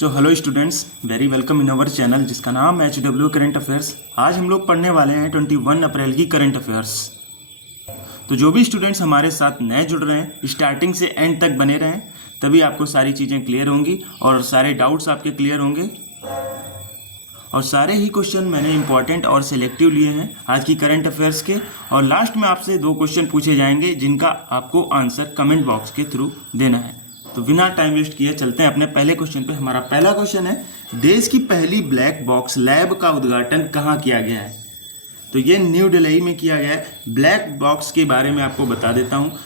So hello students, very welcome in our channel जिसका नाम है HW करंट अफेयर्स। आज हम लोग पढ़ने वाले हैं 21 अप्रैल की करंट अफेयर्स। तो जो भी स्टूडेंट्स हमारे साथ नए जुड़ रहे हैं, स्टार्टिंग से एंड तक बने रहें, तभी आपको सारी चीज़ें क्लियर होंगी और सारे डाउट्स आपके क्लियर होंगे। और सारे ही क्वेश्चन मैंने इंपॉर्टेंट और सिलेक्टिव लिए हैं आज की करंट अफेयर्स के। और लास्ट में आपसे 2 क्वेश्चन पूछे जाएंगे जिनका आपको आंसर कमेंट बॉक्स के थ्रू देना है। तो बिना टाइम वेस्ट किए चलते हैं अपने पहले क्वेश्चन पे। हमारा पहला क्वेश्चन है, देश की पहली ब्लैक बॉक्स लैब का उद्घाटन कहाँ किया गया है? तो ये न्यू दिल्ली में किया गया है। ब्लैक बॉक्स के बारे में आपको बता देता हूँ।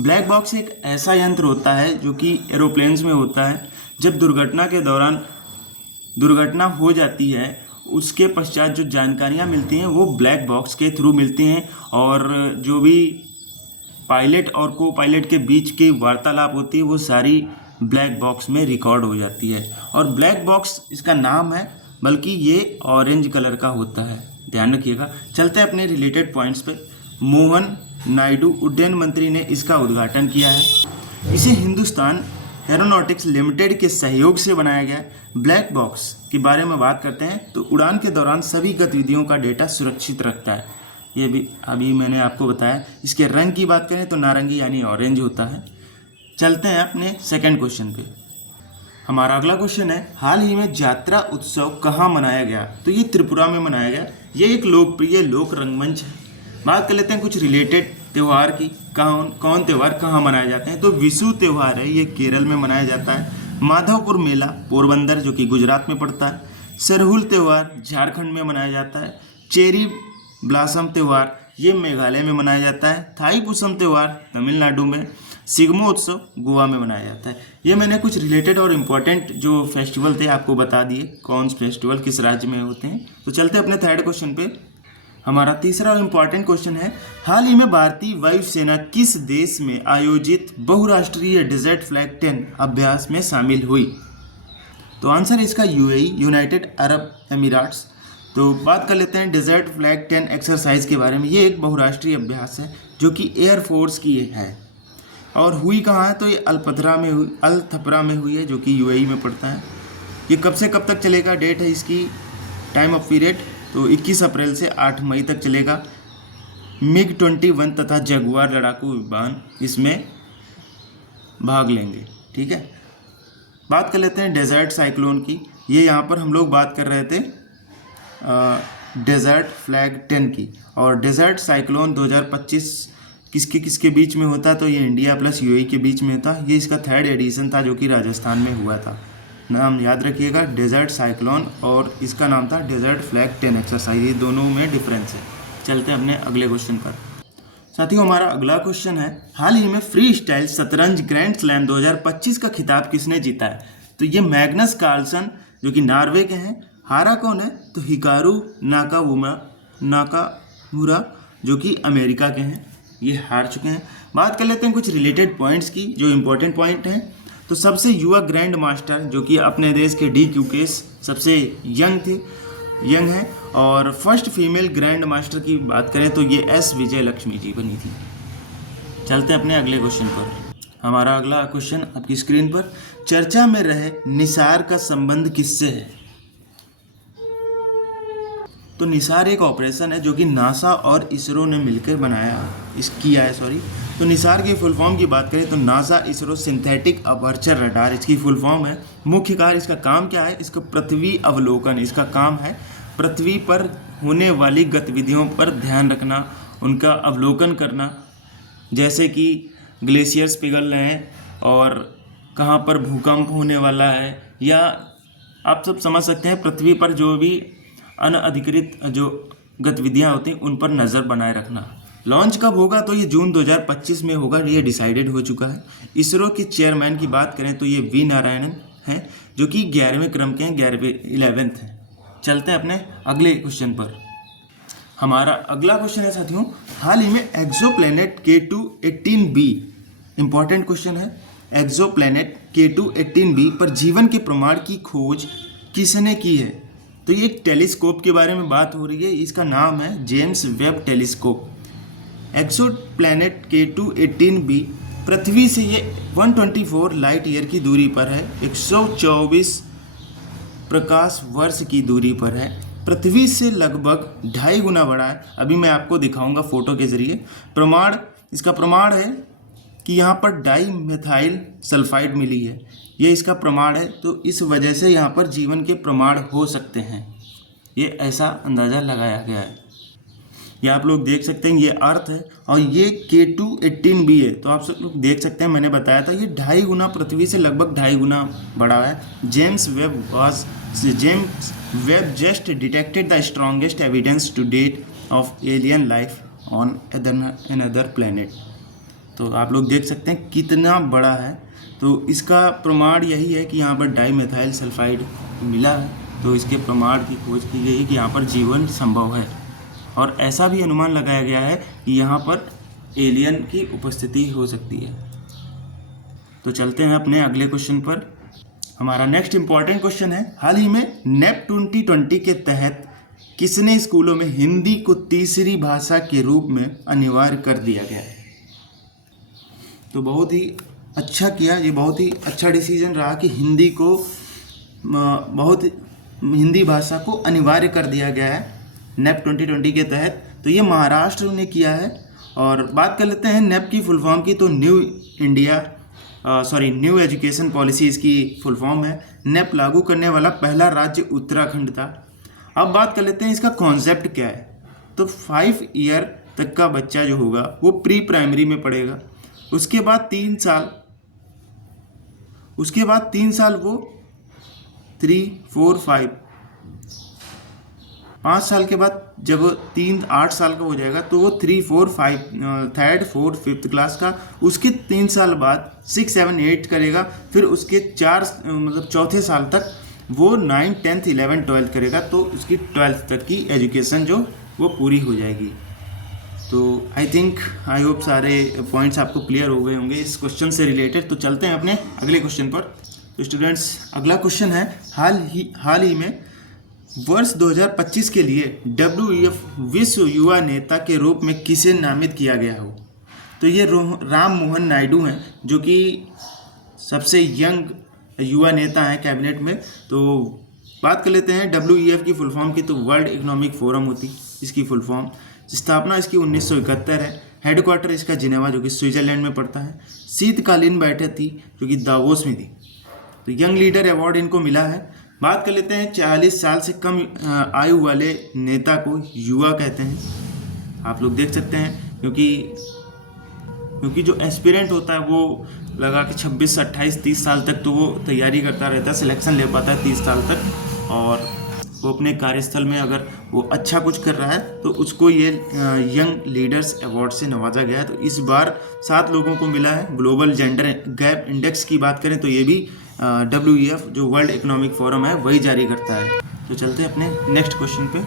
ब्लैक बॉक्स एक ऐसा यंत्र होता है जो कि एरोप्लेन्स में होता है। जब दुर्घटना के दौरान दुर्घटना हो जाती है, उसके पश्चात जो जानकारियाँ मिलती हैं वो ब्लैक बॉक्स के थ्रू मिलती हैं, और जो भी पायलट और को पायलट के बीच की वार्तालाप होती है वो सारी ब्लैक बॉक्स में रिकॉर्ड हो जाती है। और ब्लैक बॉक्स इसका नाम है, बल्कि ये ऑरेंज कलर का होता है, ध्यान रखिएगा। चलते हैं अपने रिलेटेड पॉइंट्स पे। मोहन नायडू उड्डयन मंत्री ने इसका उद्घाटन किया है। इसे हिंदुस्तान एरोनॉटिक्स लिमिटेड के सहयोग से बनाया गया। ब्लैक बॉक्स के बारे में बात करते हैं तो उड़ान के दौरान सभी गतिविधियों का डेटा सुरक्षित रखता है। ये भी अभी मैंने आपको बताया। इसके रंग की बात करें तो नारंगी यानी ऑरेंज होता है। चलते हैं अपने सेकंड क्वेश्चन पे। हमारा अगला क्वेश्चन है, हाल ही में यात्रा उत्सव कहाँ मनाया गया? तो ये त्रिपुरा में मनाया गया। ये एक लोकप्रिय लोक रंगमंच है। बात कर लेते हैं कुछ रिलेटेड त्यौहार की। कौन त्यौहार कहाँ मनाए जाते हैं? तो विशु त्यौहार है, ये केरल में मनाया जाता है। माधवपुर मेला पोरबंदर जो कि गुजरात में पड़ता है। सरहुल त्यौहार झारखंड में मनाया जाता है। चेरी ब्लॉसम त्यौहार ये मेघालय में मनाया जाता है। थाई पुसम त्यौहार तमिलनाडु में। सिग्मो उत्सव गोवा में मनाया जाता है। ये मैंने कुछ रिलेटेड और इम्पोर्टेंट जो फेस्टिवल थे आपको बता दिए, कौन से फेस्टिवल किस राज्य में होते हैं। तो चलते हैं अपने थर्ड क्वेश्चन पे। हमारा तीसरा इम्पॉर्टेंट क्वेश्चन है, हाल ही में भारतीय वायुसेना किस देश में आयोजित बहुराष्ट्रीय डेजर्ट फ्लैग 10 अभ्यास में शामिल हुई? तो आंसर इसका यूएई, यूनाइटेड अरब अमीराट्स। तो बात कर लेते हैं डेजर्ट फ्लैग 10 एक्सरसाइज के बारे में। ये एक बहुराष्ट्रीय अभ्यास है जो कि एयरफोर्स की है। और हुई कहाँ है? तो ये अल-थपरा में हुई है जो कि यूएई में पड़ता है। ये कब से कब तक चलेगा? डेट है इसकी, टाइम ऑफ पीरियड तो 21 अप्रैल से 8 मई तक चलेगा। MiG-21 तथा जगुआर लड़ाकू विमान इसमें भाग लेंगे। ठीक है, बात कर लेते हैं डेजर्ट साइक्लोन की। ये यहाँ पर हम लोग बात कर रहे थे डेजर्ट फ्लैग 10 की। और डेजर्ट साइक्लोन 2025 किसके बीच में होता? तो ये इंडिया प्लस यूएई के बीच में होता। ये इसका 3rd एडिशन था जो कि राजस्थान में हुआ था। नाम याद रखिएगा, डेजर्ट साइक्लोन, और इसका नाम था डेजर्ट फ्लैग 10 एक्सरसाइज। ये दोनों में डिफरेंस है। चलते हैं अपने अगले क्वेश्चन पर। साथियों, हमारा अगला क्वेश्चन है, हाल ही में फ्री स्टाइल शतरंज ग्रैंड स्लैम 2025 का खिताब किसने जीता है? तो ये मैग्नस कार्लसन जो कि नॉर्वे के हैं। हारा कौन है? तो हिकारू नाकामुरा जो कि अमेरिका के हैं, ये हार चुके हैं। बात कर लेते हैं कुछ रिलेटेड पॉइंट्स की जो इम्पोर्टेंट पॉइंट हैं। तो सबसे युवा ग्रैंड मास्टर जो कि अपने देश के डी क्यूकेस सबसे यंग है। और फर्स्ट फीमेल ग्रैंड मास्टर की बात करें तो ये S विजय लक्ष्मी जी बनी थी। चलते हैं अपने अगले क्वेश्चन पर। हमारा अगला क्वेश्चन आपकी स्क्रीन पर, चर्चा में रहे निसार का संबंध किससे है? तो निसार एक ऑपरेशन है जो कि नासा और इसरो ने मिलकर किया है। तो निसार की फुल फॉर्म की बात करें तो NASA ISRO synthetic aperture radar इसकी फुल फॉर्म है। मुख्य कार्य इसका काम क्या है? इसका पृथ्वी अवलोकन इसका काम है। पृथ्वी पर होने वाली गतिविधियों पर ध्यान रखना, उनका अवलोकन करना, जैसे कि ग्लेशियर्स पिघल रहे हैं और कहाँ पर भूकंप होने वाला है, या आप सब समझ सकते हैं पृथ्वी पर जो भी अनअधिकृत जो गतिविधियां होती हैं उन पर नज़र बनाए रखना। लॉन्च कब होगा? तो ये जून 2025 में होगा, ये डिसाइडेड हो चुका है। इसरो के चेयरमैन की बात करें तो ये वी नारायणन हैं जो कि 11वें क्रम के हैं, 11th हैं। चलते हैं अपने अगले क्वेश्चन पर। हमारा अगला क्वेश्चन है साथियों, हाल ही में एक्सोप्लैनेट K2-18b, इंपॉर्टेंट क्वेश्चन है, एक्सोप्लैनेट K2-18b पर जीवन के प्रमाण की खोज किसने की है? तो ये एक टेलीस्कोप के बारे में बात हो रही है। इसका नाम है James Webb telescope. Exoplanet K2-18b पृथ्वी से ये 124 लाइट ईयर की दूरी पर है, 124 प्रकाश वर्ष की दूरी पर है, पृथ्वी से लगभग 2.5 गुना बड़ा है। अभी मैं आपको दिखाऊंगा फोटो के जरिए। प्रमाण, इसका प्रमाण है कि यहाँ पर डाई मेथाइल सल्फाइड मिली है, ये इसका प्रमाण है। तो इस वजह से यहाँ पर जीवन के प्रमाण हो सकते हैं, ये ऐसा अंदाज़ा लगाया गया है। ये आप लोग देख सकते हैं, ये अर्थ है और ये K2-18b है। तो आप सब लोग देख सकते हैं, मैंने बताया था ये 2.5 गुना, पृथ्वी से लगभग 2.5 गुना बड़ा है। James Webb just detected the strongest evidence to date of alien life on another planet. तो आप लोग देख सकते हैं कितना बड़ा है। तो इसका प्रमाण यही है कि यहाँ पर डाई मेथाइल सल्फाइड मिला है, तो इसके प्रमाण की खोज की गई है कि यहाँ पर जीवन संभव है। और ऐसा भी अनुमान लगाया गया है कि यहाँ पर एलियन की उपस्थिति हो सकती है। तो चलते हैं अपने अगले क्वेश्चन पर। हमारा नेक्स्ट इम्पॉर्टेंट क्वेश्चन है, हाल ही में नेप 2020 के तहत किसने स्कूलों में हिंदी को तीसरी भाषा के रूप में अनिवार्य कर दिया गया है? तो बहुत ही अच्छा किया, ये बहुत ही अच्छा डिसीजन रहा कि हिंदी भाषा को अनिवार्य कर दिया गया है नेप 2020 के तहत। तो ये महाराष्ट्र ने किया है। और बात कर लेते हैं नेप की फुल फॉर्म की, तो न्यू एजुकेशन पॉलिसी इसकी फुल फॉर्म है। नेप लागू करने वाला पहला राज्य उत्तराखंड था। अब बात कर लेते हैं इसका कॉन्सेप्ट क्या है। तो 5 ईयर तक का बच्चा जो होगा वो प्री प्राइमरी में पढ़ेगा, उसके बाद 3 साल वो 3, 4, 5 साल के बाद जब 8 साल का हो जाएगा तो वो 3, 4, 5 3rd, 4th, 5th क्लास का, उसके 3 साल बाद 6, 7, 8 करेगा, फिर उसके चौथे साल तक वो 9, 10th, 11th, 12th करेगा। तो उसकी 12th तक की एजुकेशन जो वो पूरी हो जाएगी। तो आई होप सारे पॉइंट्स आपको क्लियर हो गए होंगे इस क्वेश्चन से रिलेटेड। तो चलते हैं अपने अगले क्वेश्चन पर। तो स्टूडेंट्स, अगला क्वेश्चन है, हाल ही में वर्ष 2025 के लिए WEF विश्व युवा नेता के रूप में किसे नामित किया गया हो? तो ये राम मोहन नायडू हैं, जो कि सबसे यंग युवा नेता हैं कैबिनेट में। तो बात कर लेते हैं WEF की फुल फॉर्म की, तो वर्ल्ड इकोनॉमिक फोरम होती इसकी फुल फॉर्म। स्थापना इसकी 1971 है। हेडक्वार्टर इसका जिनेवा जो कि स्विट्जरलैंड में पड़ता है। शीतकालीन बैठक थी जो कि दावोस में थी। तो यंग लीडर अवार्ड इनको मिला है। बात कर लेते हैं 40 साल से कम आयु वाले नेता को युवा कहते हैं। आप लोग देख सकते हैं क्योंकि जो एस्पिरेंट होता है वो लगा कि 26, 28, 30 साल तक तो वो तैयारी करता रहता है, सिलेक्शन ले पाता है 30 साल तक। और वो अपने कार्यस्थल में अगर वो अच्छा कुछ कर रहा है तो उसको ये यंग लीडर्स अवार्ड से नवाजा गया है। तो इस बार 7 लोगों को मिला है। ग्लोबल जेंडर गैप इंडेक्स की बात करें तो ये भी WEF जो वर्ल्ड इकोनॉमिक फोरम है वही जारी करता है। तो चलते हैं अपने नेक्स्ट क्वेश्चन पे।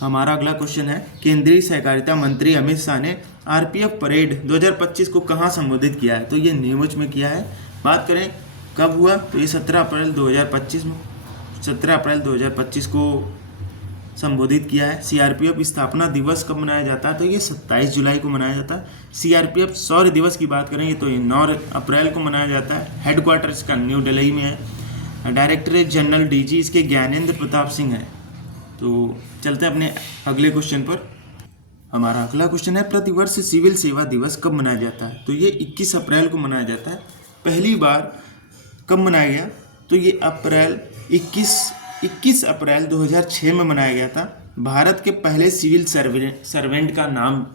हमारा अगला क्वेश्चन है, केंद्रीय सहकारिता मंत्री अमित शाह ने RPF परेड 2025 को कहाँ संबोधित किया है? तो ये नीमच में किया है। बात करें कब हुआ, तो ये 17 अप्रैल 2025 को संबोधित किया है। CRPF स्थापना दिवस कब मनाया जाता है? तो ये 27 जुलाई को मनाया जाता है। CRPF शौर्य दिवस की बात करेंगे तो ये 9 अप्रैल को मनाया जाता है। हेडक्वार्टर इसका न्यू दिल्ली में है। डायरेक्टरेट जनरल DG इसके ज्ञानेंद्र प्रताप सिंह है। तो चलते हैं अपने अगले क्वेश्चन पर। हमारा अगला क्वेश्चन है, प्रतिवर्ष सिविल सेवा दिवस कब मनाया जाता है? तो ये 21 अप्रैल को मनाया जाता है। पहली बार कब मनाया गया? तो ये 21 अप्रैल 2006 में मनाया गया था। भारत के पहले सिविल सर्वेंट का नाम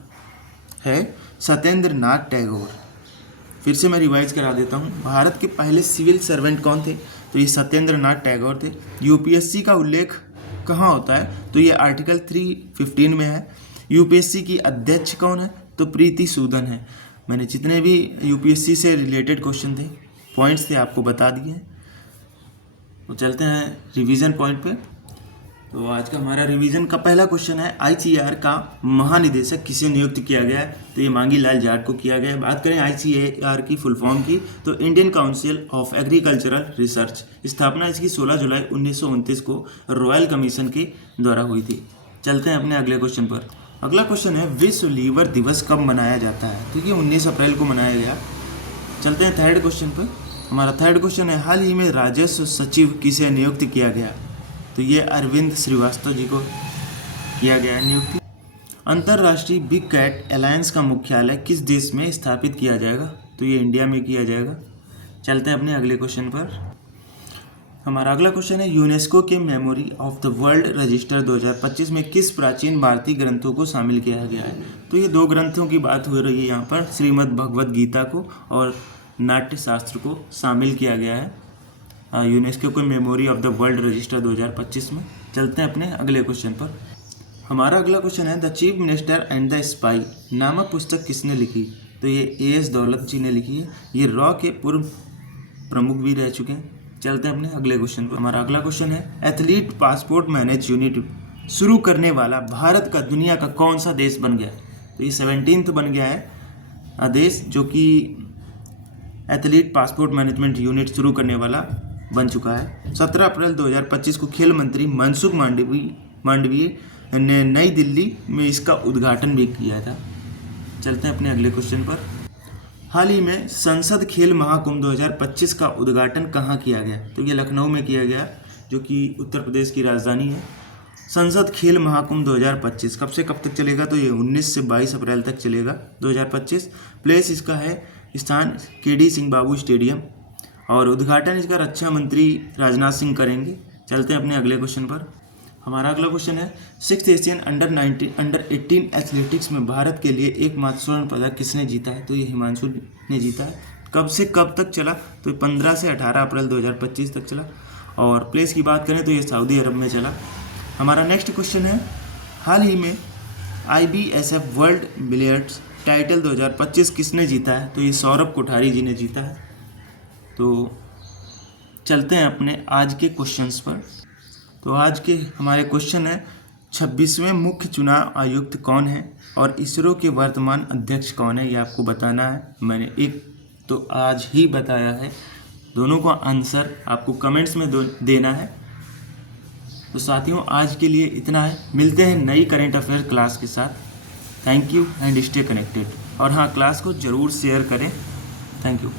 है सत्येंद्र नाथ टैगोर। फिर से मैं रिवाइज करा देता हूँ, भारत के पहले सिविल सर्वेंट कौन थे? तो ये सत्येंद्र नाथ टैगोर थे। UPSC का उल्लेख कहाँ होता है? तो ये आर्टिकल 315 में है। UPSC की अध्यक्ष कौन है? तो प्रीति सूदन है। मैंने जितने भी UPSC से रिलेटेड क्वेश्चन थे, पॉइंट्स थे, आपको बता दिए हैं। तो चलते हैं रिवीजन पॉइंट पे। तो आज का हमारा रिवीजन का पहला क्वेश्चन है, ICAR का महानिदेशक किसे नियुक्त किया गया है? तो ये मांगी लाल जाट को किया गया है। बात करें ICAR की फुल फॉर्म की, तो Indian council of agricultural research. स्थापना इसकी 16 जुलाई 1929 को रॉयल कमीशन के द्वारा हुई थी। चलते हैं अपने अगले क्वेश्चन पर। अगला क्वेश्चन है, विश्व लीवर दिवस कब मनाया जाता है? तो ये 19 अप्रैल को मनाया गया। चलते हैं थर्ड क्वेश्चन पर। हमारा थर्ड क्वेश्चन है, हाल ही में राजस्व सचिव किसे नियुक्त किया गया? तो ये अरविंद श्रीवास्तव जी को किया गया है नियुक्ति। अंतर्राष्ट्रीय बिग कैट अलायंस का मुख्यालय किस देश में स्थापित किया जाएगा? तो ये इंडिया में किया जाएगा। चलते हैं अपने अगले क्वेश्चन पर। हमारा अगला क्वेश्चन है, यूनेस्को के memory of the world register 2025 में किस प्राचीन भारतीय ग्रंथों को शामिल किया गया है? तो ये दो ग्रंथों की बात हो रही है यहाँ पर, श्रीमद् भगवद गीता को और नाट्य शास्त्र को शामिल किया गया है यूनेस्को के memory of the world register 2025 में। चलते हैं अपने अगले क्वेश्चन पर। हमारा अगला क्वेश्चन है, the chief minister and the spy नामक पुस्तक किसने लिखी? तो ये A.S. दौलत जी ने लिखी है। ये रॉ के पूर्व प्रमुख भी रह चुके हैं। चलते हैं अपने अगले क्वेश्चन पर। हमारा अगला क्वेश्चन है, एथलीट पासपोर्ट मैनेज यूनिट शुरू करने वाला भारत का दुनिया का कौन सा देश बन गया? तो ये 17th बन गया है देश जो कि एथलीट पासपोर्ट मैनेजमेंट यूनिट शुरू करने वाला बन चुका है। 17 अप्रैल 2025 को खेल मंत्री मनसुख मांडवीय ने नई दिल्ली में इसका उद्घाटन भी किया था। चलते हैं अपने अगले क्वेश्चन पर। हाल ही में संसद खेल महाकुंभ 2025 का उद्घाटन कहाँ किया गया? तो ये लखनऊ में किया गया, जो कि उत्तर प्रदेश की राजधानी है। संसद खेल महाकुंभ 2025 कब से कब तक चलेगा? तो ये 19 से 22 अप्रैल तक चलेगा 2025। प्लेस इसका है, स्थान KD सिंह बाबू स्टेडियम, और उद्घाटन इसका रक्षा मंत्री राजनाथ सिंह करेंगे। चलते हैं अपने अगले क्वेश्चन पर। हमारा अगला क्वेश्चन है, 6th एशियन अंडर 18 एथलेटिक्स में भारत के लिए एकमात्र स्वर्ण पदक किसने जीता है? तो ये हिमांशु ने जीता है। कब से कब तक चला? तो 15 से 18 अप्रैल 2025 तक चला। और प्लेस की बात करें तो ये सऊदी अरब में चला। हमारा नेक्स्ट क्वेश्चन है, हाल ही में IBSF वर्ल्ड बिलियर्ड्स टाइटल 2025 किसने जीता है? तो ये सौरभ कोठारी जी ने जीता है। तो चलते हैं अपने आज के क्वेश्चंस पर। तो आज के हमारे क्वेश्चन है, 26वें मुख्य चुनाव आयुक्त कौन है और इसरो के वर्तमान अध्यक्ष कौन है? ये आपको बताना है। मैंने एक तो आज ही बताया है, दोनों का आंसर आपको कमेंट्स में देना है। तो साथियों, आज के लिए इतना है। मिलते हैं नई करंट अफेयर क्लास के साथ। Thank you and stay connected. और हाँ, क्लास को ज़रूर शेयर करें। Thank you.